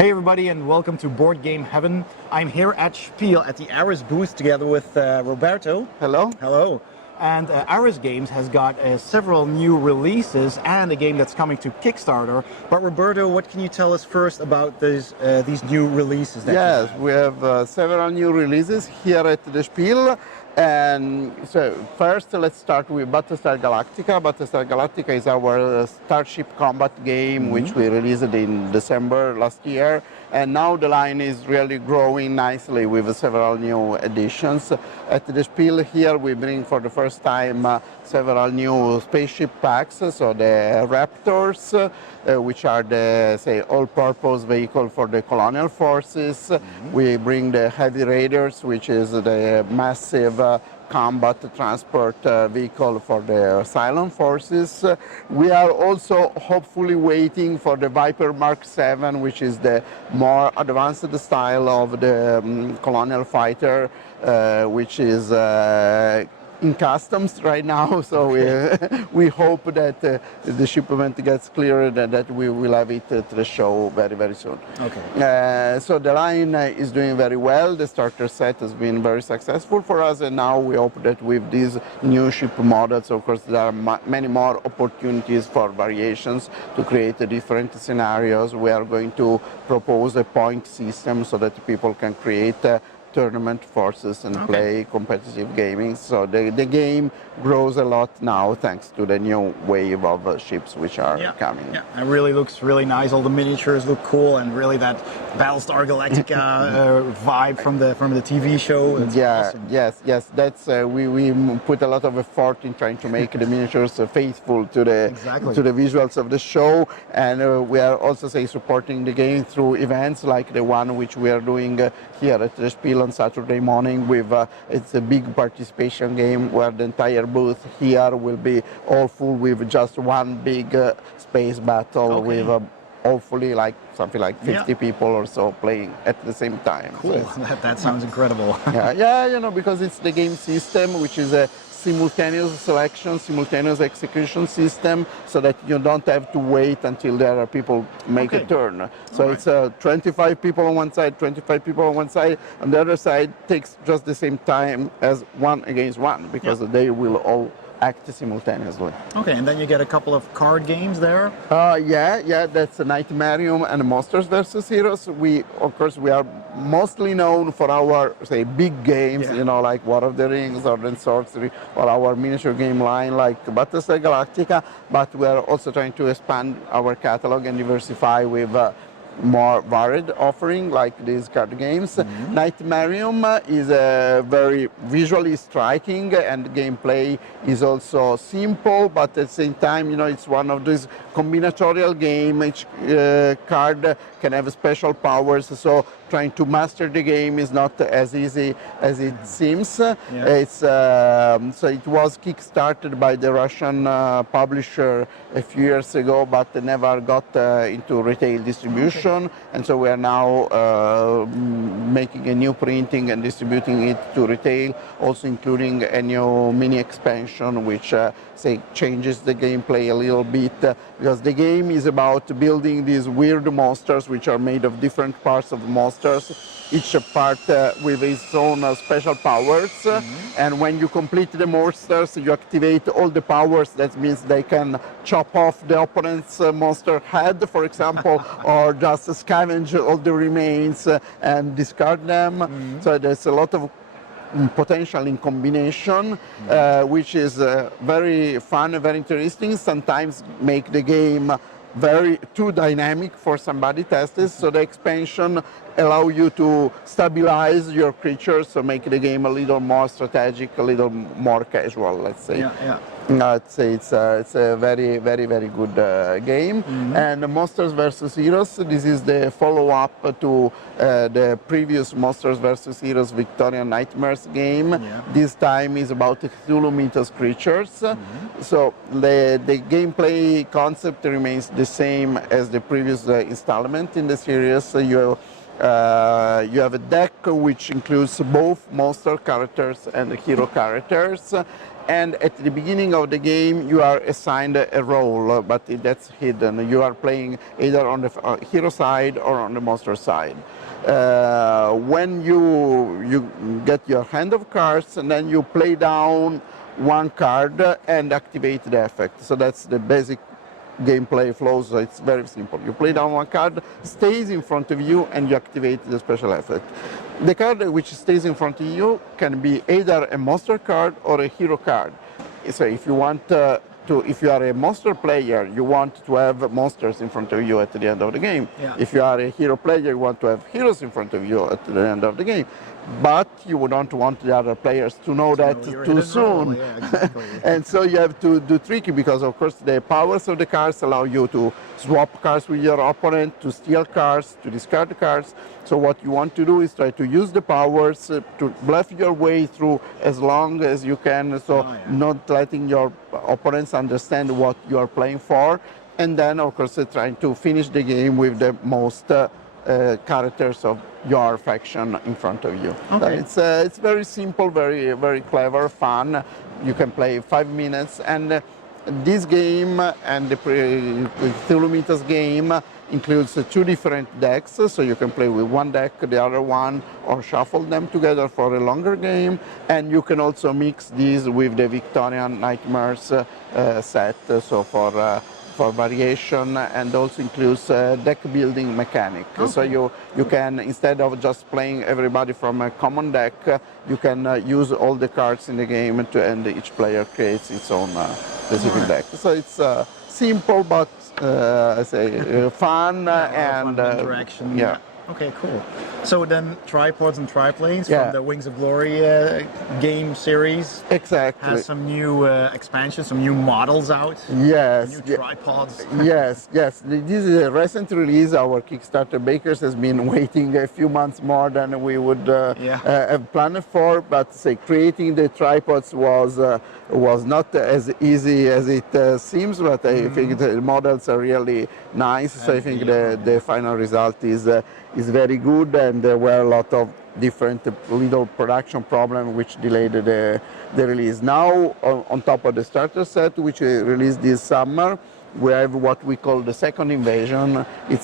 Hey everybody, and welcome to Board Game Heaven. I'm here at Spiel at the Aris booth together with Roberto. Hello. Hello. And Aris Games has got several new releases and a game that's coming to Kickstarter. But Roberto, what can you tell us first about these new releases that you have? We have several new releases here at the Spiel. And so first, let's start with Battlestar Galactica. Battlestar Galactica is our starship combat game, which we released in December last year. And now the line is really growing nicely with several new additions. At the Spiel here, we bring for the first time several new spaceship packs. So the Raptors, which are the, say, all-purpose vehicle for the colonial forces. We bring the Heavy Raiders, which is the massive combat transport vehicle for the Cylon forces. We are also hopefully waiting for the Viper Mark 7, which is the more advanced style of the colonial fighter, which is in customs right now, so we hope that the shipment gets cleared and that we will have it at the show very, very soon. Okay. So the line is doing very well. The starter set has been very successful for us, and now we hope that with these new ship models, of course, there are many more opportunities for variations to create different scenarios. We are going to propose a point system so that people can create tournament forces and play competitive gaming. So the game grows a lot now thanks to the new wave of ships which are coming. Yeah, it really looks really nice. All the miniatures look cool, and really that Battlestar Galactica vibe from the TV show. It's awesome. Yes. That's we put a lot of effort in trying to make the miniatures faithful to the visuals of the show, and we are also supporting the game through events like the one which we are doing here at the Spiel on Saturday morning with it's a big participation game where the entire booth here will be all full with just one big space battle with hopefully something like 50 people or so playing at the same time. Cool, so that sounds incredible. Because it's the game system, which is a simultaneous selection, simultaneous execution system, so that you don't have to wait until there are people make a turn. So it's 25 people on one side, 25 people on one side, and the other side takes just the same time as one against one, because they will all act simultaneously. Okay, and then you get a couple of card games there? That's Nightmarium and Monsters vs. Heroes. Of course, we are mostly known for our, big games, like War of the Rings, Sword and Sorcery, or our miniature game line like Battlestar Galactica, but we are also trying to expand our catalog and diversify with more varied offering like these card games. Nightmarium is very visually striking, and gameplay is also simple, but at the same time, it's one of these combinatorial game. Each card can have special powers, so trying to master the game is not as easy as it seems. So it was kickstarted by the Russian publisher a few years ago, but never got into retail distribution. And so we are now making a new printing and distributing it to retail, also including a new mini expansion, which changes the gameplay a little bit, because the game is about building these weird monsters, which are made of different parts of monsters, each part with its own special powers. And when you complete the monsters, you activate all the powers. That means they can chop off the opponent's monster head, for example, or just scavenge all the remains and discard them. So there's a lot of potential in combination, which is very fun and very interesting. Sometimes make the game too dynamic for somebody testers. So the expansion allow you to stabilize your creatures, so make the game a little more strategic, a little more casual, let's say. I'd say it's a very, very, very good game. And Monsters vs. Heroes, this is the follow-up to the previous Monsters vs. Heroes Victorian Nightmares game. This time is about Cthulhu Mythos creatures. So the gameplay concept remains the same as the previous installment in the series. You You have a deck which includes both monster characters and hero characters. And at the beginning of the game, you are assigned a role, but that's hidden. You are playing either on the hero side or on the monster side. When you get your hand of cards, and then you play down one card and activate the effect. So that's the basic gameplay flows. So it's very simple. You play down one card, stays in front of you, and you activate the special effect. The card which stays in front of you can be either a monster card or a hero card. So if you want if you are a monster player, you want to have monsters in front of you at the end of the game. Yeah. If you are a hero player, you want to have heroes in front of you at the end of the game. But you don't want the other players to know that too soon. Yeah, exactly. And so you have to do tricky, because of course the powers of the cards allow you to swap cards with your opponent, to steal cards, to discard cards. So what you want to do is try to use the powers to bluff your way through as long as you can, so not letting your opponents understand what you are playing for. And then of course trying to finish the game with the most characters of your faction in front of you. Okay. It's very simple, very clever, fun. You can play 5 minutes, and this game and the Kilometers game includes 2 different decks, so you can play with one deck, the other one, or shuffle them together for a longer game. And you can also mix these with the Victorian Nightmares set, so for variation, and also includes deck building mechanic. Okay. So you can, instead of just playing everybody from a common deck, you can use all the cards in the game, and each player creates its own specific deck. So it's simple but fun and fun interaction. Yeah. Okay, cool. So then tripods and triplanes Yeah. from the Wings of Glory game series Exactly. has some new expansions, some new models out. Yes. New tripods. Yes. This is a recent release. Our Kickstarter bakers has been waiting a few months more than we would have planned for. But say creating the tripods was not as easy as it seems. But I think the models are really nice. So I think the final result is very good, and there were a lot of different little production problems which delayed the release. Now, on top of the starter set, which we released this summer, we have what we call the second invasion. It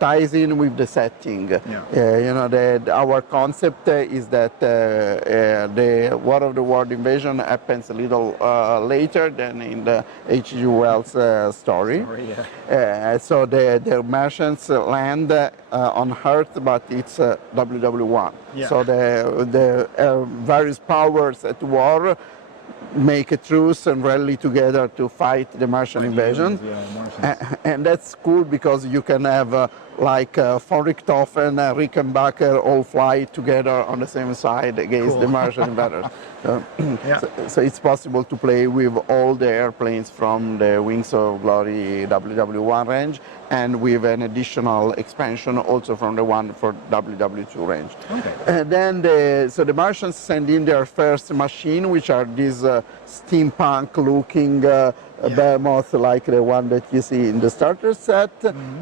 ties in with the setting. Yeah. Our concept is that the War of the World invasion happens a little later than in the H.G. Wells story. So the Martians land on Earth, but it's WW1. Yeah. So the various powers at war make a truce and rally together to fight the Martian invasion. And that's cool, because you can have like von Richthofen, Rickenbacker all fly together on the same side against the Martian invaders. So it's possible to play with all the airplanes from the Wings of Glory WW1 range, and with an additional expansion also from the one for WW2 range. Okay. And then the Martians send in their first machine, which are these steampunk-looking behemoths like the one that you see in the starter set,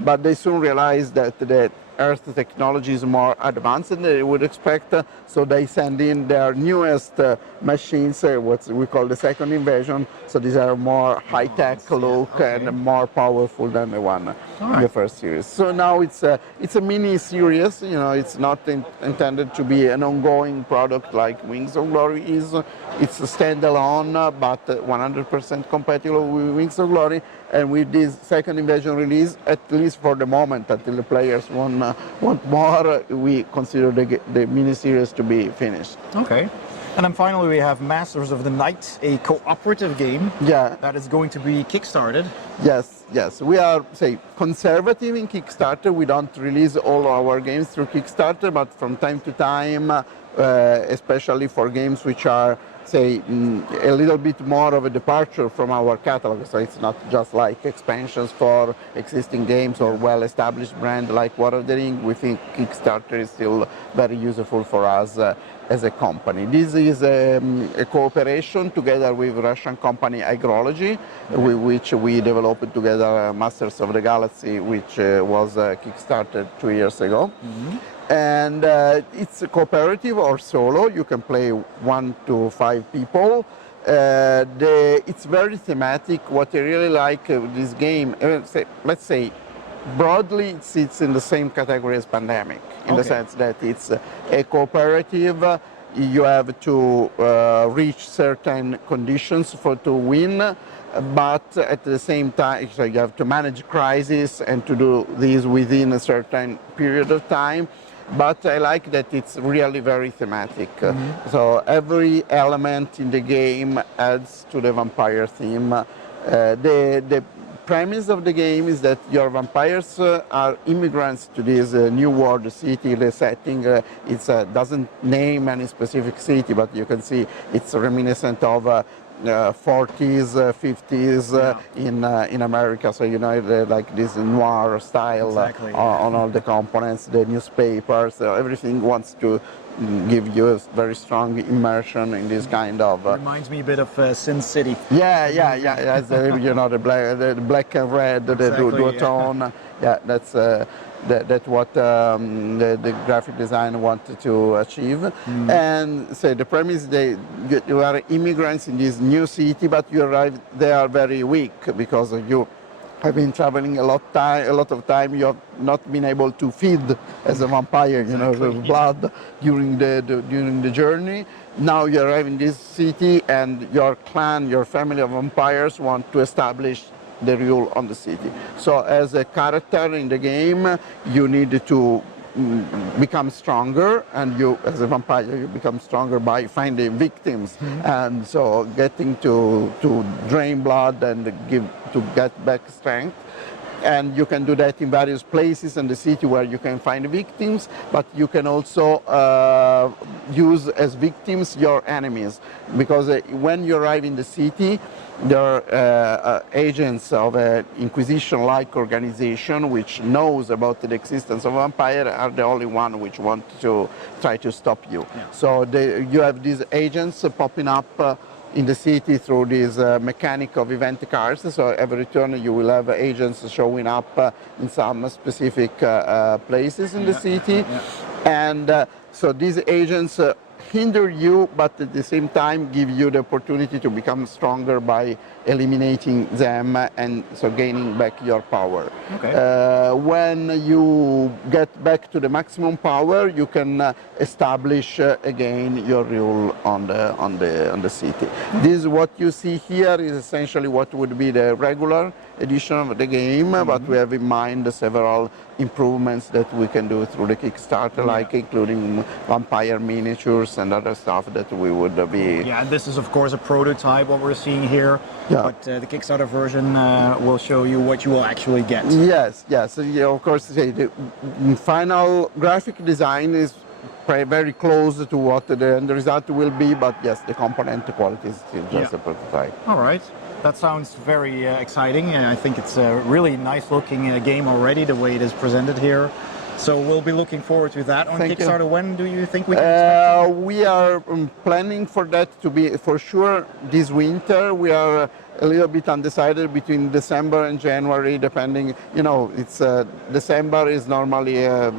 but they soon realize that the Earth technology is more advanced than they would expect, so they send in their newest machines, what we call the second invasion. So these are more high-tech look and more powerful than the one in the first series. So now it's a mini series. It's not intended to be an ongoing product like Wings of Glory is. It's a standalone, but 100% compatible with Wings of Glory. And with this second invasion release, at least for the moment, until the players want more, we consider the mini-series to be finished. Okay. And then finally we have Masters of the Night, a cooperative game that is going to be kickstarted. Yes. We are, conservative in Kickstarter. We don't release all our games through Kickstarter, but from time to time, especially for games which are, a little bit more of a departure from our catalog. So it's not just like expansions for existing games or well-established brand like War of the Ring. We think Kickstarter is still very useful for us as a company. This is a cooperation together with Russian company Agrology, which we developed together Masters of the Galaxy, which was kickstarted 2 years ago. And it's a cooperative or solo. You can play 1 to 5 people. It's very thematic. What I really like with this game, let's say, broadly it sits in the same category as Pandemic, in the sense that it's a cooperative. You have to reach certain conditions to win, but at the same time, so you have to manage crisis and to do this within a certain period of time. But I like that it's really very thematic. So every element in the game adds to the vampire theme. The premise of the game is that your vampires are immigrants to this new world city. The setting doesn't name any specific city, but you can see it's reminiscent of 40s, 50s in America. So like this noir style on all the components, the newspapers, everything wants to give you a very strong immersion in this kind of. Reminds me a bit of Sin City. Yeah. As, the black and red, the duotone. Yeah, that's what the graphic design wanted to achieve. And so the premise, you are immigrants in this new city, but you arrive there very weak because you have been traveling a lot of time. You have not been able to feed as a vampire, the blood during the journey. Now you arrive in this city, and your clan, your family of vampires want to establish the rule on the city. So as a character in the game, you need to become stronger, and you, as a vampire, you become stronger by finding victims, and so getting to drain blood and get back strength. And you can do that in various places in the city where you can find victims, but you can also use as victims your enemies, because when you arrive in the city, there are agents of an Inquisition-like organization which knows about the existence of vampire, are the only one which want to try to stop you. So you have these agents popping up in the city through this mechanic of event cards. So every turn you will have agents showing up in some specific places in the city. And so these agents hinder you, but at the same time give you the opportunity to become stronger by eliminating them, and so gaining back your power. When you get back to the maximum power, you can establish again your rule on the city. This, what you see here, is essentially what would be the regular edition of the game, but we have in mind several improvements that we can do through the Kickstarter, like including vampire miniatures and other stuff that we would be. Yeah, and this is of course a prototype, what we're seeing here. But the Kickstarter version will show you what you will actually get. Yes. Of course, the final graphic design is very close to what the end result will be, but yes, the component quality is still just a prototype. All right. That sounds very exciting, and I think it's a really nice looking game already, the way it is presented here. So we'll be looking forward to that on Kickstarter. When do you think we can expect it? We are planning for that to be for sure this winter. We are a little bit undecided between December and January, depending. It's December is normally a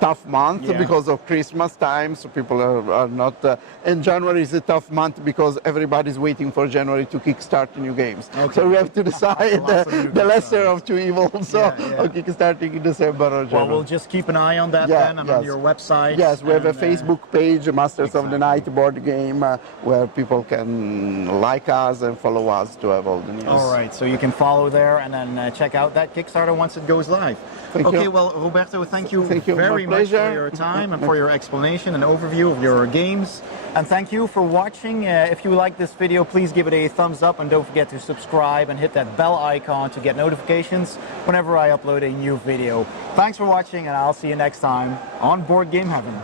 tough month because of Christmas time, so people are not. And January is a tough month because everybody's waiting for January to kickstart new games. So we have to decide the lesser of two evils. So kickstarting in December or January. Well, we'll just keep an eye on that then, and on your website. Yes, we have a Facebook page, Masters of the Night board game, where people can like us and follow us to have all the news. All right, so you can follow there and then check out that Kickstarter once it goes live. Thank you. Well, Roberto, thank you very much for your time and for your explanation and overview of your games. And thank you for watching. If you like this video, please give it a thumbs up, and don't forget to subscribe and hit that bell icon to get notifications whenever I upload a new video. Thanks for watching, and I'll see you next time on Board Game Heaven.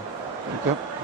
Thank you.